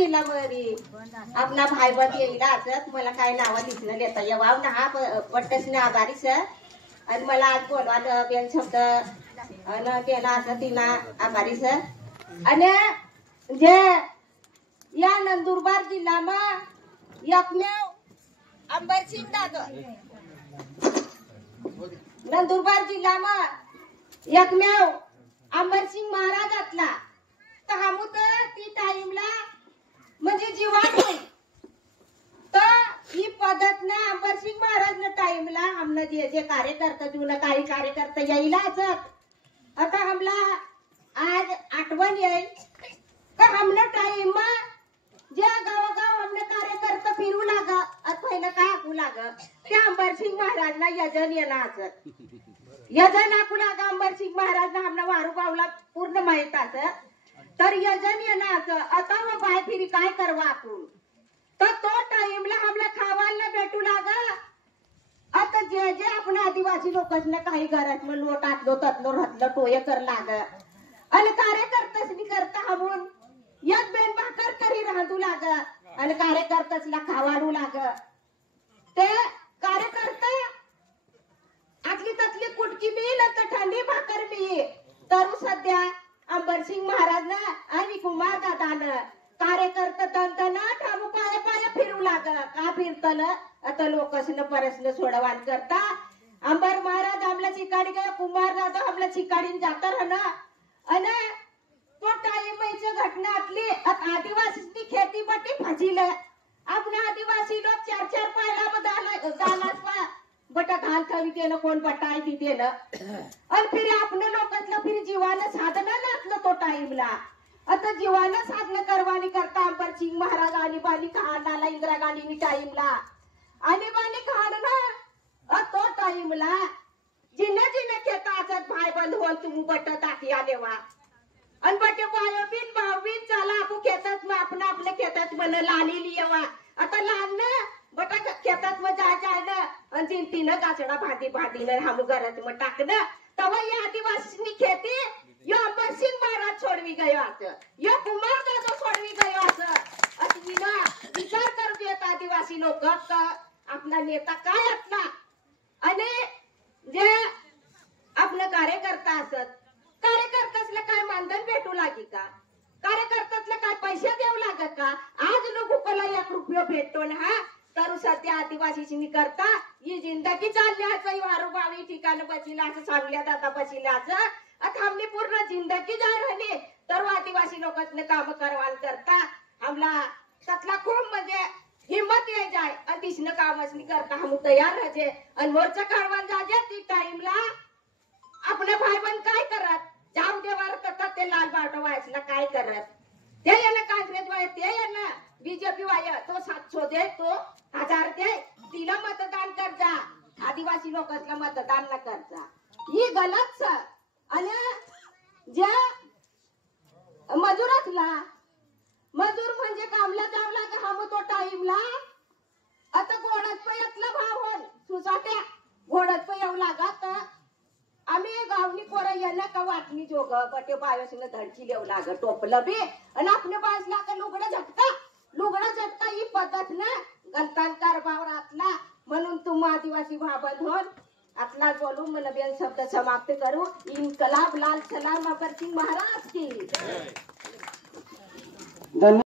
जिल्ह्यामध्ये आपला भाईबंद येईल असत मला काय नावं लिहिणं देता येवाव ना हा पट्टस ना आभारी सर आणि मला आज बोलवा बेन शब्द आणि केला असं तिला आभारी सर आणि जे या नंदुरबार जिल्ह्यामा एकमेव अंबरसिंग दादा नंदुरबार जिल्ह्यामा एकमेव अंबरसिंग महाराज असला तर हमू तर ती टाइमला म्हणजे जीवान होई तर ही पद्धत ना अंबरसिंग महाराज ना टाइमला हमने जे जे कार्यकर्ता जुना काही कार्यकर्ता यायला असत आता हमला आज आठवण येईल तर हमने टाइम मा जे गावगाव हमने कार्यकर्ता फिरू लागा पहिलं काय आखू लाग त्या अंबरसिंग महाराजला यजन येणार असत यजन आखू लागा अंबरसिंग महाराजला हमने वारू पावला पूर्ण माहित असत तर यजन येणार असत आता मग बाय फिरी काय करवा आपण तर तो टाइमला हमला खावायला भेटू लागा आता जे जे आपण आदिवासी लोकांना काही घरात मग लोट आटलो तटलो राहतलं टोय कर लाग आणि कार्यकर्ताच करता हमून एक बेन भाकर करी राहू लाग आणि कार्यकर्ताचला खावाडू लाग ते कार्यकर्ता आतली ततली कुटकी मिळेल तर ठंडी भाकर मिळेल तर सध्या अंबरसिंग महाराज ना आणि कुमार दादानं कार्यकर्ता तंतना ठामू पाया पाया फिरू लाग का फिरतल आता लोकसनं परसनं सोडवान करता अंबर महाराज आमला चिकाडी गया कुमार दादा आमला चिकाडीन जाता राहना आणि तो टाइमची घटना आतली आदिवासी खेती बटी फजिले आपण आदिवासी लोक चार चार पायला दालाच बटा घाल थवी केलं कोण बटाय ती देलं आणि फिर आपण लोकांना फिर जीवानं साधना नाचलं तो टाइमला आता जीवानं साधना करवानी करता अंबरसिंग महाराज आणि बाली कहाणाला इंदिरा गांधीनी टाइमला आणि बाली कहाणा तो टाइमला जिने जिने खेता असत भाई बंद होल तुम्ही बट दाखी आले वा आणि बटे बायोबीन भावबीन चला आपण खेतात मग आपण आपल्या खेतात म्हण लालेली येवा आता लाल ना बटा खेतात मग जायचं आहे ना आणि तीन तीन गाचडा भांडी भांडीनं हमू घरात मग टाकणं तेव्हा या आदिवासींनी खेती यो अंबरसिंग महाराज सोडवी गयो असं यो कुमार दादा सोडवी गयो असं अतिना विचार करू देत आदिवासी लोक आपला नेता काय असला आणि जे आपलं कार्यकर्ता असत कार्यकर्त्याला काय मानधन भेटू लागी का कार्यकर्त्याला काय पैसे देऊ लागत का आज लोकांना 1 रुपया भेटतो ना हा तर सध्या आदिवासीची करता ही जिंदगी चालल्याचं वारुबावी ठिकाण बचिला असं सांगल्या दादा बचिल्याचं आता हमने पूर्ण जिंदगी जा राहिली तर आदिवासी लोकांना काम करवान करता हमला त्यातला खूप म्हणजे हिम्मत ये जाय आणि तिसनं कामच करता हम तयार राहायचे आणि मोर्चा काढवान जाजे ती टाइमला आपले भाईबंद काय करत जाऊ देवार करतात ते लाल बाटो व्हायला काय करत ते याला काँग्रेस वाय ते याला बीजेपी वाय तो 700 दे तो 1000 दे तिला मतदान कर जा आदिवासी लोकांना मतदान न करता ही गलत आणि ज्या मजुरातला मजूर म्हणजे कामला जाऊ लागा हम तो टाइमला आता घोडत पयातला भाव होल सुसाट्या घोडत पे येऊ लागा तर आम्ही गावनी पोरं यांना का वाटणी जोग बटे बायोसनं धडकी लेव लाग टोपलं बी आणि आपल्या बाजला का लुगडा झटका ही पद्धत ना गलतान कारभार आतला म्हणून तुम आदिवासी भाबंद होल आतला बोलू मला बेन शब्द समाप्त करू इनकलाब लाल सलाम अंबरसिंग महाराज की